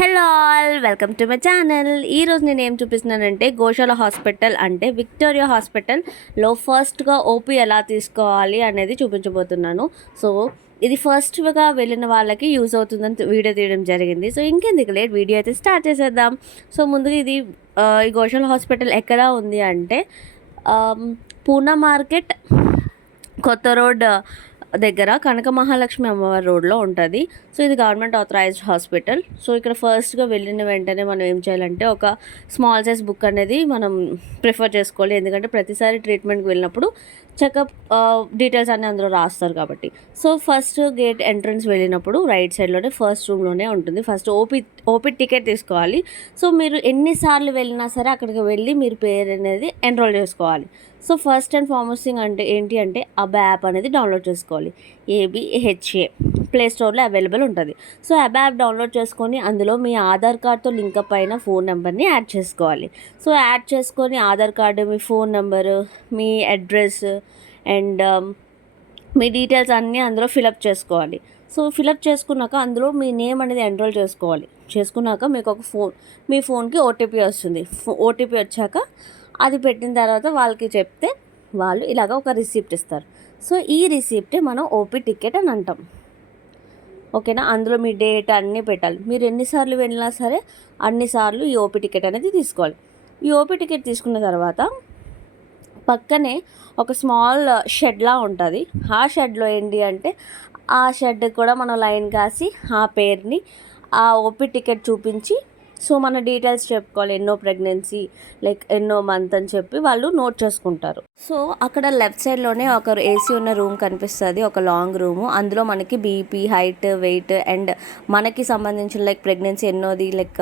Hello all, welcome to my channel. ఈరోజు నేను ఏం చూపిస్తున్నానంటే గోశాల హాస్పిటల్ అంటే విక్టోరియా హాస్పిటల్లో ఫస్ట్గా ఓపీ ఎలా తీసుకోవాలి అనేది చూపించబోతున్నాను. సో ఇది ఫస్ట్గా వెళ్ళిన వాళ్ళకి యూజ్ అవుతుందని వీడియో తీయడం జరిగింది. సో ఇంకెందుకు లేట్, వీడియో అయితే స్టార్ట్ చేసేద్దాం. సో ముందుగా ఈ గోశాల హాస్పిటల్ ఎక్కడ ఉంది అంటే పూనా మార్కెట్ కొత్త రోడ్ దగ్గర కనక మహాలక్ష్మి అమ్మవారి రోడ్లో ఉంటుంది. సో ఇది గవర్నమెంట్ ఆథరైజ్డ్ హాస్పిటల్. సో ఇక్కడ ఫస్ట్గా వెళ్ళిన వెంటనే మనం ఏం చేయాలంటే ఒక స్మాల్ సైజ్ బుక్ అనేది మనం ప్రిఫర్ చేసుకోవాలి. ఎందుకంటే ప్రతిసారి ట్రీట్మెంట్కి వెళ్ళినప్పుడు చెకప్ డీటెయిల్స్ అన్నీ అందులో రాస్తారు కాబట్టి. సో ఫస్ట్ గేట్ ఎంట్రన్స్ వెళ్ళినప్పుడు రైట్ సైడ్లోనే ఫస్ట్ రూమ్లోనే ఉంటుంది. ఫస్ట్ ఓపీ టికెట్ తీసుకోవాలి. సో మీరు ఎన్నిసార్లు వెళ్ళినా సరే అక్కడికి వెళ్ళి మీరు పేరు అనేది ఎన్రోల్ చేసుకోవాలి. So first and foremost thing అంటే ఏంటి అంటే అబ్బా యాప్ అనేది డౌన్లోడ్ చేసుకోవాలి. ABHA ప్లే స్టోర్లో అవైలబుల్ ఉంటుంది. సో అబ్బా యాప్ డౌన్లోడ్ చేసుకొని అందులో మీ ఆధార్ కార్డ్తో లింకప్ అయిన ఫోన్ నెంబర్ని యాడ్ చేసుకోవాలి. సో యాడ్ చేసుకొని Aadhaar card, me phone number, me address and me details అన్నీ అందులో ఫిలప్ చేసుకోవాలి. సో ఫిలప్ చేసుకున్నాక అందులో మీ నేమ్ అనేది ఎన్రోల్ చేసుకోవాలి. చేసుకున్నాక మీకు మీ ఫోన్కి ఓటీపీ వస్తుంది. ఓటీపీ వచ్చాక అది పెట్టిన తర్వాత వాళ్ళకి చెప్తే వాళ్ళు ఇలాగ ఒక రిసిప్ట్ ఇస్తారు. సో ఈ రిసిప్టే మనం ఓపీ టికెట్ అని అంటాం. ఓకేనా, అందులో మీ డేట్ అన్నీ పెట్టాలి. మీరు ఎన్నిసార్లు వెళ్ళినా సరే అన్నిసార్లు ఈ ఓపీ టికెట్ అనేది తీసుకోవాలి. ఈ ఓపీ టికెట్ తీసుకున్న తర్వాత పక్కనే ఒక స్మాల్ షెడ్లా ఉంటుంది. ఆ షెడ్లో ఏంటి అంటే ఆ షెడ్ కూడా మనం లైన్ కాసి ఆ పేరుని ఆ ఓపీ టికెట్ చూపించి సో మన డీటెయిల్స్ చెప్పుకోవాలి. ఎన్నో ప్రెగ్నెన్సీ లైక్ ఎన్నో మంత్ అని చెప్పి వాళ్ళు నోట్ చేసుకుంటారు. సో అక్కడ లెఫ్ట్ సైడ్లోనే ఒక ఏసీ ఉన్న రూమ్ కనిపిస్తుంది, ఒక లాంగ్ రూము. అందులో మనకి బీపీ, హైట్, వెయిట్ అండ్ మనకి సంబంధించిన లైక్ ప్రెగ్నెన్సీ ఎన్నోది లైక్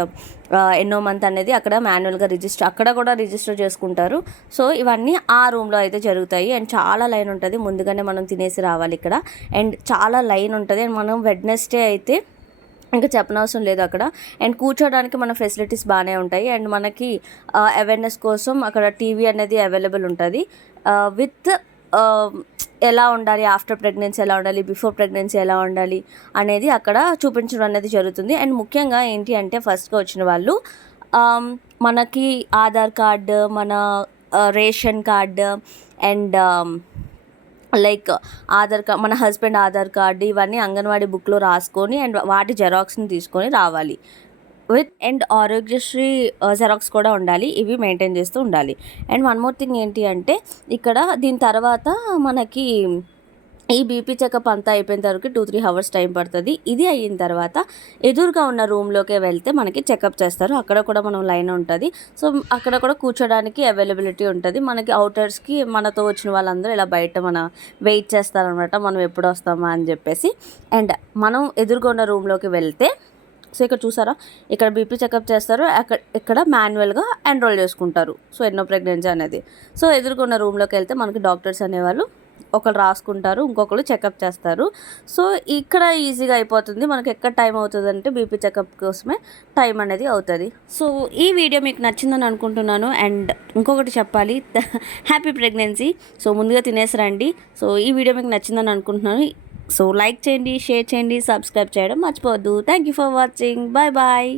ఎన్నో మంత్ అనేది అక్కడ మాన్యువల్గా అక్కడ కూడా రిజిస్టర్ చేసుకుంటారు. సో ఇవన్నీ ఆ రూమ్లో అయితే జరుగుతాయి. అండ్ చాలా లైన్ ఉంటుంది, ముందుగానే మనం తినేసి రావాలి ఇక్కడ. అండ్ చాలా లైన్ ఉంటుంది. అండ్ మనం వెడ్నెస్డే అయితే ఇంకా చెప్పనవసరం లేదు అక్కడ. అండ్ కూర్చోడానికి మన ఫెసిలిటీస్ బాగానే ఉంటాయి. అండ్ మనకి అవేర్నెస్ కోసం అక్కడ టీవీ అనేది అవైలబుల్ ఉంటుంది. విత్ ఎలా ఉండాలి, ఆఫ్టర్ ప్రెగ్నెన్సీ ఎలా ఉండాలి, బిఫోర్ ప్రెగ్నెన్సీ ఎలా ఉండాలి అనేది అక్కడ చూపించడం అనేది జరుగుతుంది. అండ్ ముఖ్యంగా ఏంటి అంటే ఫస్ట్గా వచ్చిన వాళ్ళు మనకి ఆధార్ కార్డు, మన రేషన్ కార్డు అండ్ లైక్ మన హస్బెండ్ ఆధార్ కార్డు ఇవన్నీ అంగన్వాడీ బుక్లో రాసుకొని అండ్ వాటి జెరాక్స్ని తీసుకొని రావాలి. అండ్ ఆరోగ్యశ్రీ జెరాక్స్ కూడా ఉండాలి. ఇవి మెయింటైన్ చేస్తూ ఉండాలి. అండ్ వన్ మోర్ థింగ్ ఏంటి అంటే ఇక్కడ దీని తర్వాత మనకి ఈ బీపీ చెకప్ అంతా అయిపోయిన తర్వాత 2-3 అవర్స్ టైం పడుతుంది. ఇది అయిన తర్వాత ఎదురుగా ఉన్న రూమ్లోకి వెళ్తే మనకి చెకప్ చేస్తారు. అక్కడ కూడా మనం లైన్ ఉంటుంది. సో అక్కడ కూడా కూర్చోడానికి అవైలబిలిటీ ఉంటుంది. మనకి అవుటర్స్కి మనతో వచ్చిన వాళ్ళందరూ ఇలా బయట వెయిట్ చేస్తారనమాట, మనం ఎప్పుడు వస్తామా అని చెప్పేసి. అండ్ మనం ఎదురుగా ఉన్న రూమ్లోకి వెళ్తే సో ఇక్కడ చూసారా, ఇక్కడ బీపీ చెకప్ చేస్తారు, ఇక్కడ మాన్యువల్గా ఎన్రోల్ చేసుకుంటారు. సో ఎన్నో ప్రెగ్నెన్సీ అనేది. సో ఎదురుకున్న రూమ్లోకి వెళ్తే మనకి డాక్టర్స్ అనేవాళ్ళు ఒకరు రాసుకుంటారు, ఇంకొకరు చెకప్ చేస్తారు. సో ఇక్కడ ఈజీగా అయిపోతుంది. మనకి ఎక్కడ టైం అవుతుంది అంటే బీపీ చెకప్ కోసమే టైం అనేది అవుతుంది. సో ఈ వీడియో మీకు నచ్చిందని అనుకుంటున్నాను. అండ్ ఇంకొకటి చెప్పాలి, హ్యాపీ ప్రెగ్నెన్సీ. సో ముందుగా తినేసి రండి. సో ఈ వీడియో మీకు నచ్చిందని అనుకుంటున్నాను. సో లైక్ చేయండి, షేర్ చేయండి, సబ్స్క్రైబ్ చేయడం మర్చిపోవద్దు. Thank you for watching. Bye bye.